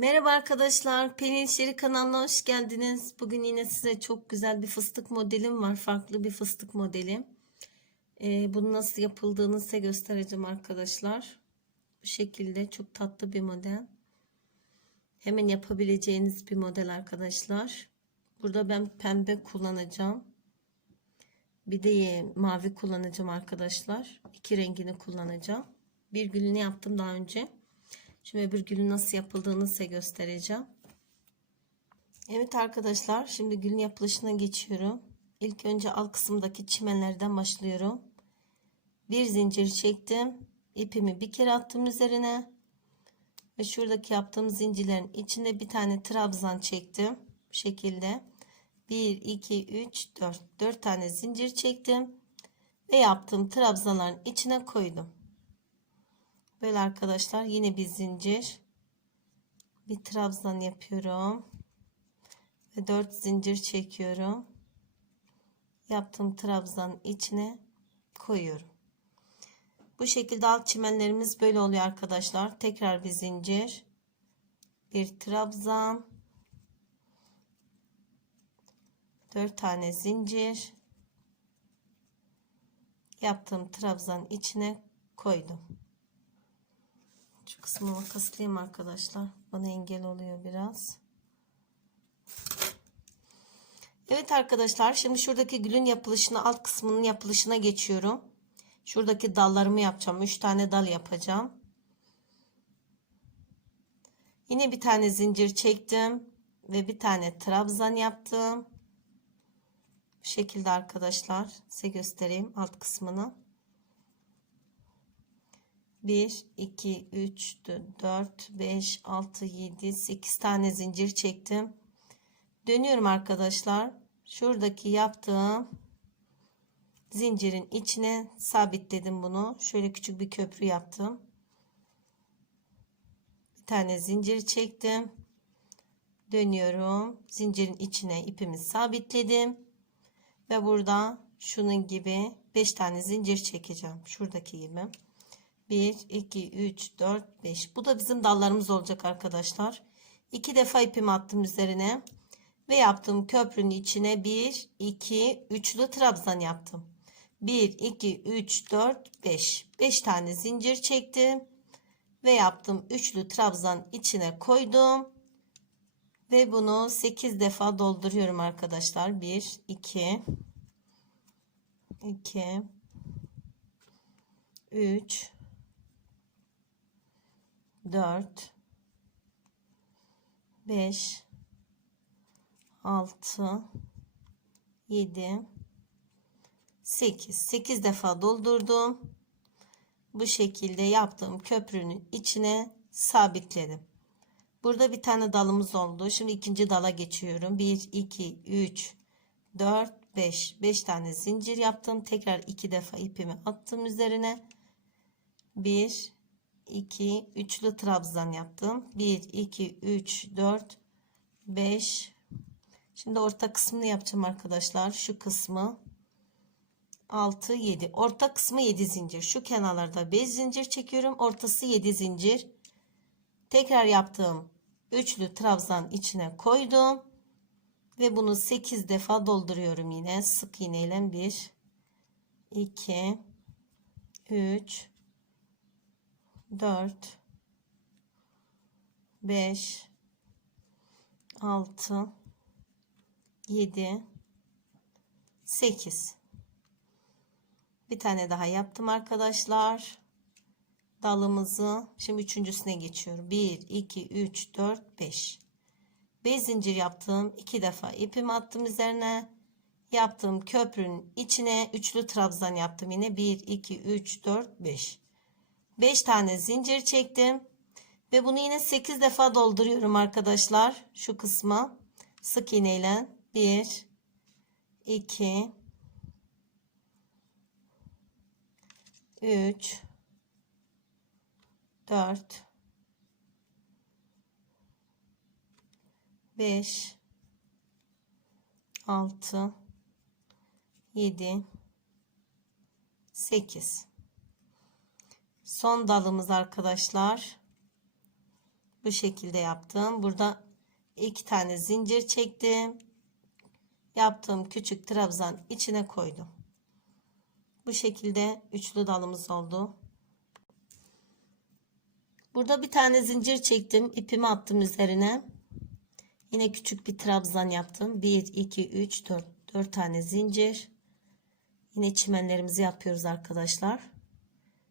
Merhaba arkadaşlar, Pelin İşleri kanalına hoş geldiniz. Bugün yine size çok güzel bir fıstık modelim var. Farklı bir fıstık modeli. Ee, bunu nasıl yapıldığını size göstereceğim arkadaşlar. Bu şekilde çok tatlı bir model. Hemen yapabileceğiniz bir model arkadaşlar. Burada ben pembe kullanacağım. Bir de mavi kullanacağım arkadaşlar. İki rengini kullanacağım. Bir gülünü yaptım daha önce. Şimdi öbür gülün nasıl yapıldığını size göstereceğim. Evet arkadaşlar şimdi gülün yapılışına geçiyorum. İlk önce alt kısımdaki çimenlerden başlıyorum. Bir zincir çektim. İpimi bir kere attım üzerine. Ve şuradaki yaptığım zincirlerin içinde bir tane trabzan çektim. Bu şekilde. 1, 2, 3, 4. 4 tane zincir çektim. Ve yaptığım trabzanların içine koydum. Böyle arkadaşlar yine bir zincir. Bir trabzan yapıyorum. Ve 4 zincir çekiyorum. Yaptığım trabzanın içine koyuyorum. Bu şekilde alt çimenlerimiz böyle oluyor arkadaşlar. Tekrar bir zincir. Bir trabzan. 4 tane zincir. Yaptığım trabzanın içine koydum. Şu kısmı arkadaşlar. Bana engel oluyor biraz. Evet arkadaşlar şimdi şuradaki gülün yapılışına alt kısmının yapılışına geçiyorum. Şuradaki dallarımı yapacağım. 3 tane dal yapacağım. Yine bir tane zincir çektim. Ve bir tane trabzan yaptım. Bu şekilde arkadaşlar size göstereyim alt kısmını. 1, 2, 3, 4, 5, 6, 7, 8 tane zincir çektim. Dönüyorum arkadaşlar. Şuradaki yaptığım zincirin içine sabitledim bunu. Şöyle küçük bir köprü yaptım. Bir tane zincir çektim. Dönüyorum. Zincirin içine ipimi sabitledim. Ve burada şunun gibi 5 tane zincir çekeceğim. Şuradaki gibi. 1, 2, 3, 4, 5. Bu da bizim dallarımız olacak arkadaşlar. 2 defa ipimi attım üzerine. Ve yaptığım köprünün içine 1, 2, üçlü trabzan yaptım. 1, 2, 3, 4, 5. 5 tane zincir çektim. Ve yaptım üçlü trabzan içine koydum. Ve bunu 8 defa dolduruyorum arkadaşlar. 1, 2, 2, 3, 4 5 6 7 8 8 defa doldurdum. Bu şekilde yaptığım köprünün içine sabitledim. Burada bir tane dalımız oldu. Şimdi ikinci dala geçiyorum. 1 2 3 4 5 5 tane zincir yaptım. Tekrar iki defa ipimi attım üzerine. 1 2 üçlü trabzan yaptım. 1 2 3 4 5 şimdi orta kısmını yapacağım arkadaşlar. Şu kısmı. 6 7 orta kısmı 7 zincir. Şu kenarlarda 5 zincir çekiyorum. Ortası 7 zincir. Tekrar yaptığım üçlü trabzan içine koydum. Ve bunu 8 defa dolduruyorum yine. Sık iğneyle. 1 2 3 4 5 6 7 8 bir tane daha yaptım arkadaşlar. Dalımızı şimdi üçüncüsüne geçiyorum. 1 2 3 4 5 5 zincir yaptım. İki defa ipimi attım üzerine. Yaptığım köprünün içine üçlü trabzan yaptım yine. 1 2 3 4 5 5 tane zincir çektim. Ve bunu yine 8 defa dolduruyorum arkadaşlar. Şu kısma sık iğneyle 1 2 3 4 5 6 7 8 Son dalımız arkadaşlar. Bu şekilde yaptım. Burada iki tane zincir çektim. Yaptığım küçük trabzan içine koydum. Bu şekilde üçlü dalımız oldu. Burada bir tane zincir çektim. ipimi attım üzerine. Yine küçük bir trabzan yaptım. 1, 2, 3, 4. 4 tane zincir. Yine çimenlerimizi yapıyoruz arkadaşlar.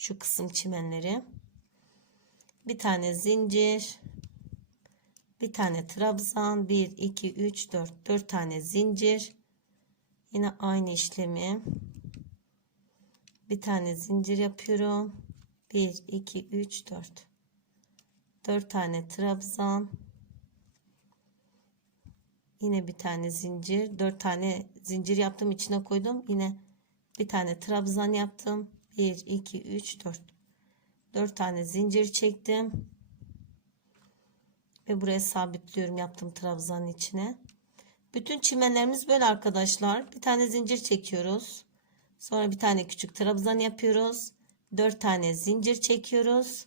Şu kısım çimenleri. Bir tane zincir. Bir tane trabzan. 1, 2, 3, 4. 4 tane zincir. Yine aynı işlemi. Bir tane zincir yapıyorum. 1, 2, 3, 4. 4 tane trabzan. Yine bir tane zincir. 4 tane zincir yaptım. içine koydum. Yine bir tane trabzan yaptım. 1, 2, 3, 4. 4 tane zincir çektim. Ve buraya sabitliyorum yaptım trabzanın içine. Bütün çimenlerimiz böyle arkadaşlar. Bir tane zincir çekiyoruz. Sonra bir tane küçük trabzan yapıyoruz. 4 tane zincir çekiyoruz.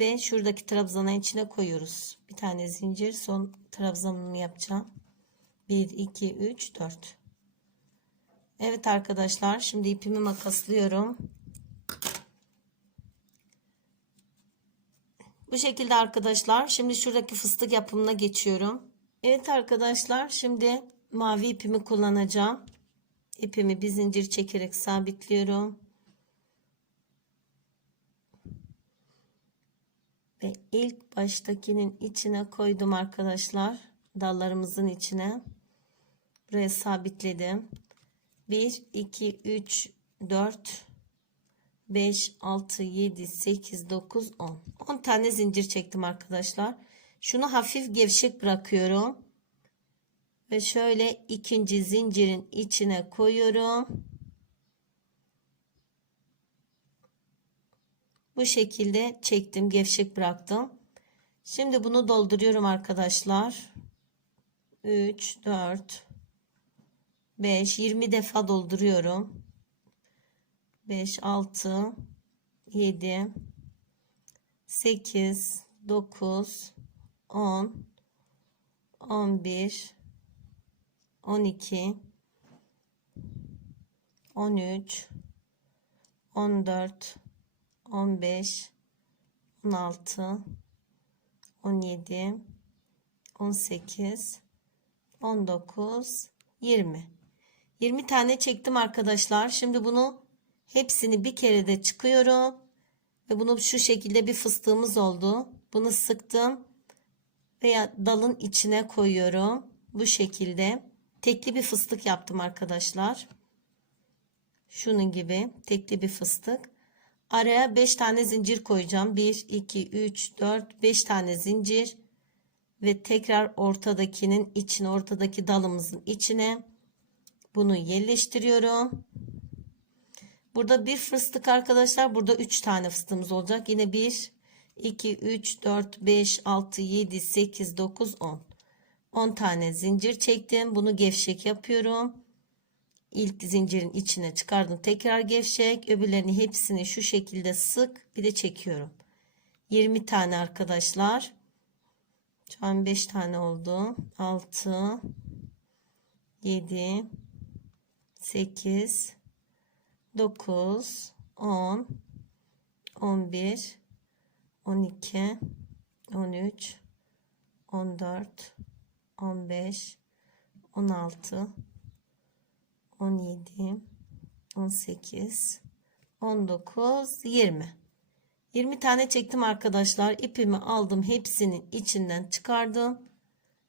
Ve şuradaki trabzanın içine koyuyoruz. Bir tane zincir son trabzanımı yapacağım. 1, 2, 3, 4. Evet arkadaşlar şimdi ipimi makaslıyorum. Bu şekilde arkadaşlar şimdi şuradaki fıstık yapımına geçiyorum. Evet arkadaşlar şimdi mavi ipimi kullanacağım. İpimi bir zincir çekerek sabitliyorum. Ve ilk baştakinin içine koydum arkadaşlar. Dallarımızın içine. Buraya sabitledim. 1, 2, 3, 4, 5, 6, 7, 8, 9, 10. 10 tane zincir çektim arkadaşlar. Şunu hafif gevşek bırakıyorum. Ve şöyle ikinci zincirin içine koyuyorum. Bu şekilde çektim, gevşek bıraktım. Şimdi bunu dolduruyorum arkadaşlar. 3, 4, 5, 20 defa dolduruyorum. 5, 6, 7, 8, 9, 10, 11, 12, 13, 14, 15, 16, 17, 18, 19, 20. 20 tane çektim arkadaşlar. Şimdi bunu hepsini bir kere de çıkıyorum. Ve bunu şu şekilde bir fıstığımız oldu. Bunu sıktım. Veya dalın içine koyuyorum. Bu şekilde. Tekli bir fıstık yaptım arkadaşlar. Şunun gibi tekli bir fıstık. Araya 5 tane zincir koyacağım. 1, 2, 3, 4, 5 tane zincir. Ve tekrar ortadakinin içine, ortadaki dalımızın içine bunu yerleştiriyorum. Burada bir fıstık arkadaşlar. Burada 3 tane fıstığımız olacak. Yine 1, 2, 3, 4, 5, 6, 7, 8, 9, 10. 10 tane zincir çektim. Bunu gevşek yapıyorum. İlk zincirin içine çıkardım. Tekrar gevşek. Öbürlerini hepsini şu şekilde sık. Bir de çekiyorum. 20 tane arkadaşlar. Şu an 5 tane oldu. 6 7 8 9 10 11 12 13 14 15 16 17 18 19 20 20 tane çektim arkadaşlar. İpimi aldım hepsinin içinden çıkardım.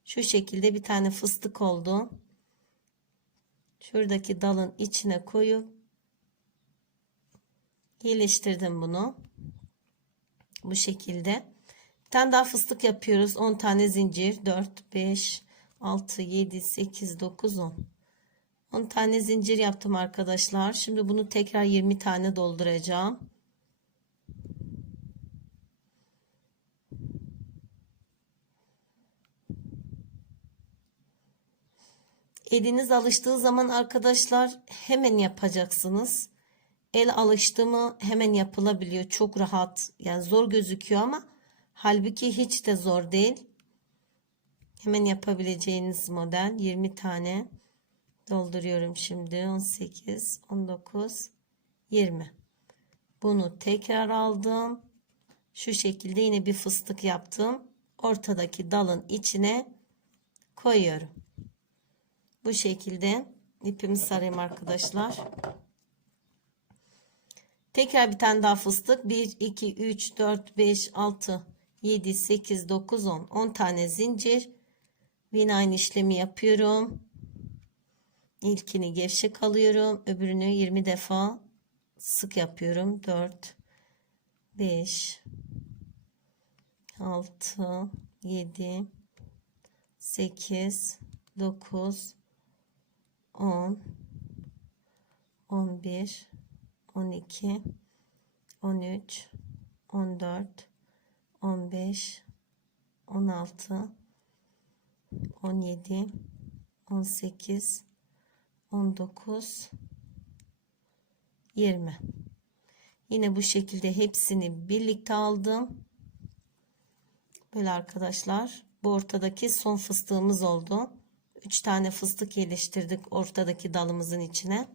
Şu şekilde bir tane fıstık oldu. Şuradaki dalın içine koyup yerleştirdim bunu. Bu şekilde. Bir tane daha fıstık yapıyoruz. 10 tane zincir. 4 5 6 7 8 9 10 10 tane zincir yaptım arkadaşlar. Şimdi bunu tekrar 20 tane dolduracağım. Eliniz alıştığı zaman arkadaşlar hemen yapacaksınız. El alıştı mı hemen yapılabiliyor. Çok rahat. Yani zor gözüküyor ama Halbuki hiç de zor değil. Hemen yapabileceğiniz model 20 tane dolduruyorum şimdi 18 19 20 bunu tekrar aldım şu şekilde yine bir fıstık yaptım ortadaki dalın içine koyuyorum bu şekilde ipimi sarayım arkadaşlar tekrar bir tane daha fıstık. 1 2 3 4 5 6 7 8 9 10 10 tane zincir. Yine aynı işlemi yapıyorum. İlkini gevşek alıyorum. Öbürünü 20 defa sık yapıyorum. 4 5 6 7 8 9 10 11 12 13 14 15 16 17 18 19 20 yine bu şekilde hepsini birlikte aldım. Böyle arkadaşlar bu ortadaki son fıstığımız oldu. 3 tane fıstık yerleştirdik ortadaki dalımızın içine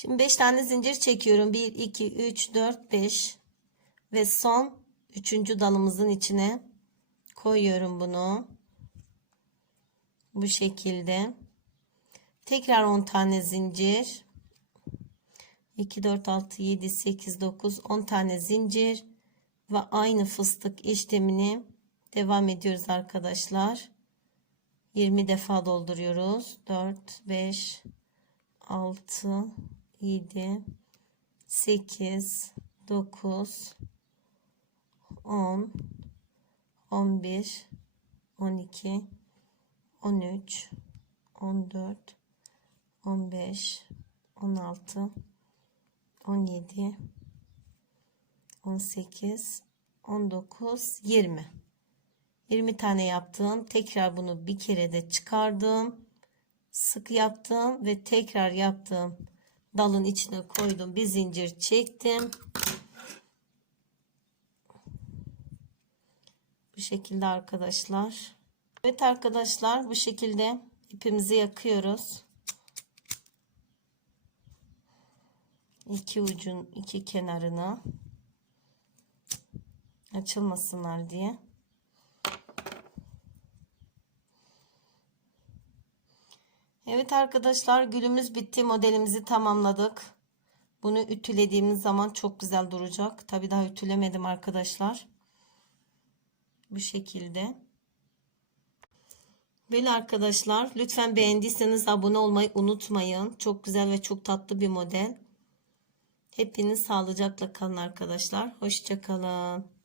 şimdi 5 tane zincir çekiyorum. 1 2 3 4 5 ve son 3. dalımızın içine koyuyorum bunu. Bu şekilde. Tekrar 10 tane zincir. 2 4 6 7 8 9 10 tane zincir. Ve aynı fıstık işlemini devam ediyoruz arkadaşlar. 20 defa dolduruyoruz. 4 5 6 7 8 9 10 11 12 13 14 15 16 17 18 19 20 20 tane yaptım. Tekrar bunu bir kere de çıkardım. Sık yaptım ve tekrar yaptım dalın içine koydum bir zincir çektim bu şekilde arkadaşlar Evet arkadaşlar bu şekilde ipimizi yakıyoruz. İki ucun iki kenarına açılmasınlar diye. Evet arkadaşlar gülümüz bitti. Modelimizi tamamladık. Bunu ütülediğimiz zaman çok güzel duracak. Tabi daha ütülemedim arkadaşlar. Bu şekilde. Böyle arkadaşlar lütfen beğendiyseniz abone olmayı unutmayın. Çok güzel ve çok tatlı bir model. Hepiniz sağlıcakla kalın arkadaşlar. Hoşçakalın.